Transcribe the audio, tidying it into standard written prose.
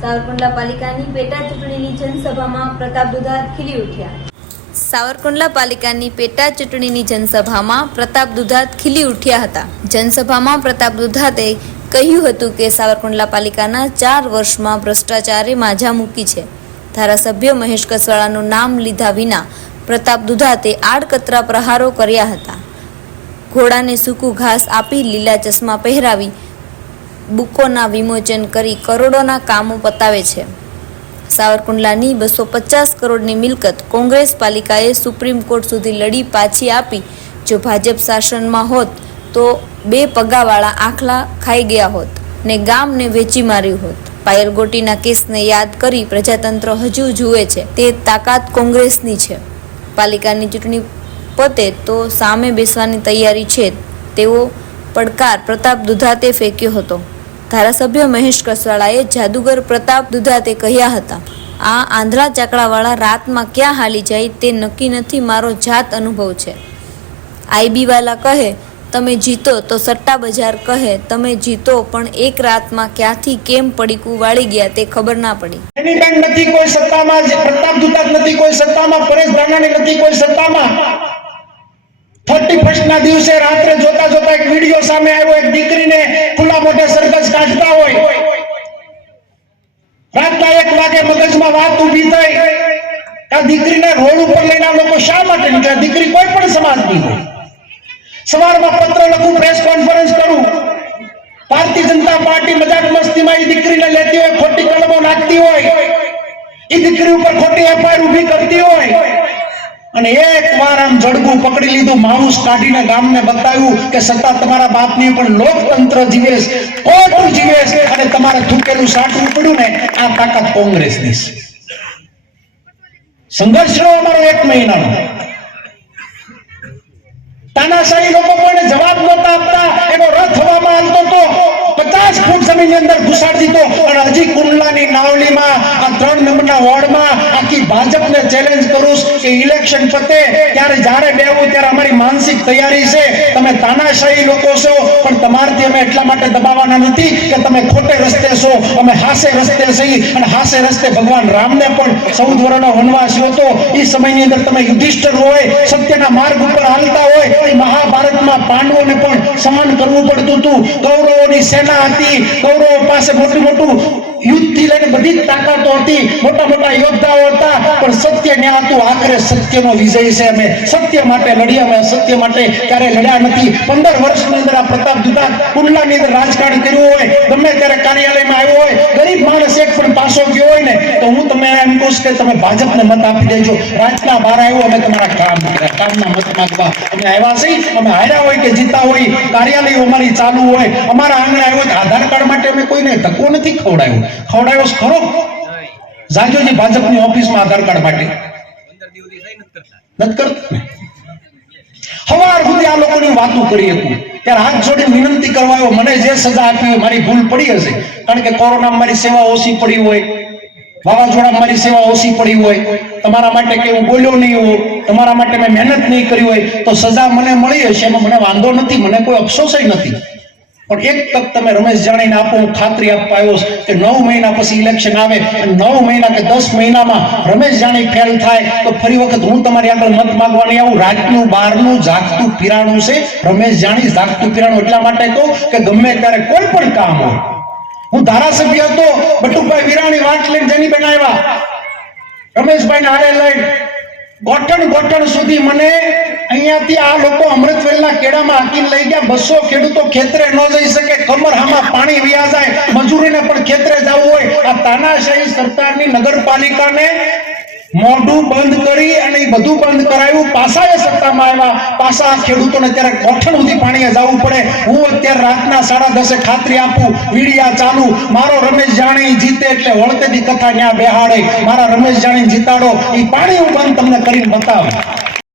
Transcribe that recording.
સાવરકુંડલા પાલિકાની પેટા ચૂંટણીની જનસભામાં પ્રતાપ દુધાત ખીલી ઉઠ્યા। સાવરકુંડલા પાલિકાની પેટા ચૂંટણીની જનસભામાં પ્રતાપ દુધાત ખીલી ઉઠ્યા હતા। જનસભામાં પ્રતાપ દુધાતે કહ્યું હતું કે સાવરકુંડલા પાલિકાના 4 વર્ષમાં ભ્રષ્ટાચારે માઝા મૂકી છે। ધારાસભ્ય મહેશ કસવાળાનું નામ લીધા વિના પ્રતાપ દુધાતે આડકતરા પ્રહારો કર્યા હતા। ઘોડાને સૂકું ઘાસ આપી લીલા ચશ્મા પહેરાવી બુકોના વિમોચન કરી કરોડોના કામો પતાવે છે। સાવરકુંડલાની 250 કરોડની મિલકત કોંગ્રેસ પાલિકાએ સુપ્રીમ કોર્ટ સુધી લડી પાછી આપી। જો ભાજપ શાસનમાં હોત તો 2 પગાવાળા આખલા ખાઈ ગયા હોત ને ગામને વેચી માર્યું હોત। પાયલ ગોટીના કેસને યાદ કરી પ્રજાતંત્ર હજુ જુએ છે તે તાકાત કોંગ્રેસની છે। પાલિકાની ચૂંટણી પતે તો સામે બેસવાની તૈયારી છે તેવો પડકાર પ્રતાપ દુધાતે ફેંક્યો હતો। ધારાસભ્ય મહેશ કસવાળાએ જાદુગર પ્રતાપ દુધાતે કહ્યા હતા, આ આંધળા ચાકડાવાળા રાતમાં ક્યાં હાલી જાય તે નક્કી નથી, મારો જાત અનુભવ છે। આઈબી વાલા કહે તમે જીતો તો સટ્ટા બજાર કહે તમે જીતો પણ એક રાતમાં ક્યાંથી કેમ પડીકું વાળી ગયા તે ખબર ના પડી। એની બેન નથી કોઈ સત્તામાં, પ્રતાપ દુધાત નથી કોઈ સત્તામાં, પરેશ ધાનાણી નથી કોઈ સત્તામાં। 31 ના દિવસે રાત્રે જોતા જોતા એક વિડિયો સામે આવ્યો, એક દીકરીને ખુલ્લા મોઢે સરઘસ કાઢતા હોય। રાતના 1 વાગે મગજમાં વાત ઊભી થઈ કે દીકરીને રોડ ઉપર લઈને લોકો શા માટે નીકળ્યા? દીકરી કોઈ પણ સમાજની હોય। સવારમાં પત્ર લખું, પ્રેસ કોન્ફરન્સ કરું, ભારતીય જનતા પાર્ટી મજાક મસ્તીમાં એ દીકરીને લેતી હોય, ખોટી કલમો નાખતી હોય, એ દીકરી ઉપર ખોટી એફઆઈઆર ઊભી કરતી હોય અને એકવાર આમ જડબું પકડી લીધું, માઉસ કાઢીને ગામને બતાવ્યું કે સત્તા તમારા બાપની પણ લોકતંત્ર જીવે છે, ખોટું જીવે છે અને તમારે થૂકેલું સાટવું પડ્યું ને, આ તાકાત કોંગ્રેસની છે। સંઘર્ષ રહ્યો અમારો 1 મહિનાનો। તાનાશાહી લોકો કોઈને જવાબ નહોતા આપતા, એનો રથ હવામાં હાલતો તો 50 ફૂટ જમીનની અંદર ઘુસાડી દીધો અને હજી કુંડલાની નાવલીમાં આ 3 નંબરના વોર્ડમાં આખી ભાજપને ચેલેન્જ કરું કે ઇલેક્શન પતે ત્યારે જ્યારે બેવું ત્યારે અમારી માનસિક તૈયારી છે। તમે તાનાશાહી લોકો છો પણ તમારથી અમે એટલા માટે દબાવવાના નથી કે તમે ખોટે રસ્તે છો, અમે હાસે રસ્તે છીએ અને હાસે રસ્તે ભગવાન રામને પણ 14 વર્ષનો વનવાસ હતો, એ સમયની અંદર તમે યુધિષ્ઠિર હોય, સત્યના માર્ગ ઉપર હાલતા હોય, મહાભારતમાં પાંડવોને પણ સહન કરવું પડતું હતું। કૌરવોની સેના હતી, કૌરવો પાસે મોટું યુદ્ધથી લઈને બધી જ તાકાતો હતી, મોટા યોદ્ધાઓ હતા, પણ સત્ય ન્યાય હતું। આખરે સત્યનો વિજય છે। અમે સત્ય માટે લડ્યા, અમે સત્ય માટે ક્યારે લડ્યા નથી। 15 વર્ષની અંદર આ પ્રતાપ દુધાત કુંડલાની અંદર રાજકારણ કર્યું હોય, ગમે ત્યારે કાર્યાલયમાં આવ્યો હોય, ગરીબ માણસ એક પણ પાસો ગયો હોય ને તો હું તમે એમ કહું કે તમે ભાજપને મત આપી દેજો। રાજના બહાર આવ્યો, અમે તમારા કામના મત માંગવા અમે આવ્યા છીએ। અમે હાર્યા હોય કે જીતા હોય, કાર્યાલય અમારી ચાલુ હોય, અમારા આંગણે આવ્યો કે આધાર કાર્ડ માટે અમે કોઈને ધક્કો નથી ખવડાવ્યો ખરો? જાજોજી ભાજપની ઓફિસમાં આધાર કાર્ડ માટે નથી કરતા। સવાર સુધી આ લોકોની વાતો કરી હતી ત્યારે હાથ જોડી વિનંતી કરવા આવ્યો, મને જે સજા આપી હોય મારી ભૂલ પડી હશે, કારણ કે કોરોનામાં મારી સેવા ઓછી પડી હોય, વાવાઝોડામાં મારી સેવા ઓછી પડી હોય, તમારા માટે કે હું બોલ્યો નહીં હોય, તમારા માટે મેં મહેનત નહીં કરી હોય તો સજા મને મળી હશે, એમાં મને વાંધો નથી, મને કોઈ અફસોસ નથી। પણ એક તક તમે રમેશ જાણીને આપો, હું ખાતરી આપવા આવ્યો કે 9 મહિના પછી ઇલેક્શન આવે, 9 મહિના કે 10 મહિનામાં રમેશ જાણી ફેલ થાય તો ફરી વખત હું તમારી આગળ મત માંગવા નહીં આવું। રાતનું બારનું જાગતું પીરાણું છે રમેશ જાણી, જાગતું પીરાણું એટલા માટે તો કે ગમે ત્યારે કોઈ પણ કામ હોય, હું ધારાસભ્ય હતો, બટુભાઈ વિરાણી વાટ લઈને જેની બનાવ્યા, રમેશભાઈને હારે લઈને ગોઠણ સુધી મને અહીંયાથી આ લોકો અમૃતવેલના કેળામાં હાકીને લઈ ગયા। 200 ખેડૂતો ખેતરે ન જઈ શકે, કમર હામાં પાણી વ્યા જાય, મજૂરીને પણ ખેતરે જવું હોય। આ તાનાશાહી સરકારની નગરપાલિકાને મોઢું બંધ કરી અને એ બધું બંધ કરાયું, પાસાએ સત્તામાં આવ્યા, પાસા ખેડૂતોને ત્યારે ગોઠણ સુધી પાણીએ જવું પડે। હું અત્યારે રાતના 10:30 ખાતરી આપું, વીડિયા ચાલુ, મારો રમેશ જાણી જીતે એટલે વળતેની કથા ન્યા બેહાડે, મારા રમેશ જાણી જીતાડો, એ પાણી હું બંધ તમને કરીને બતાવું।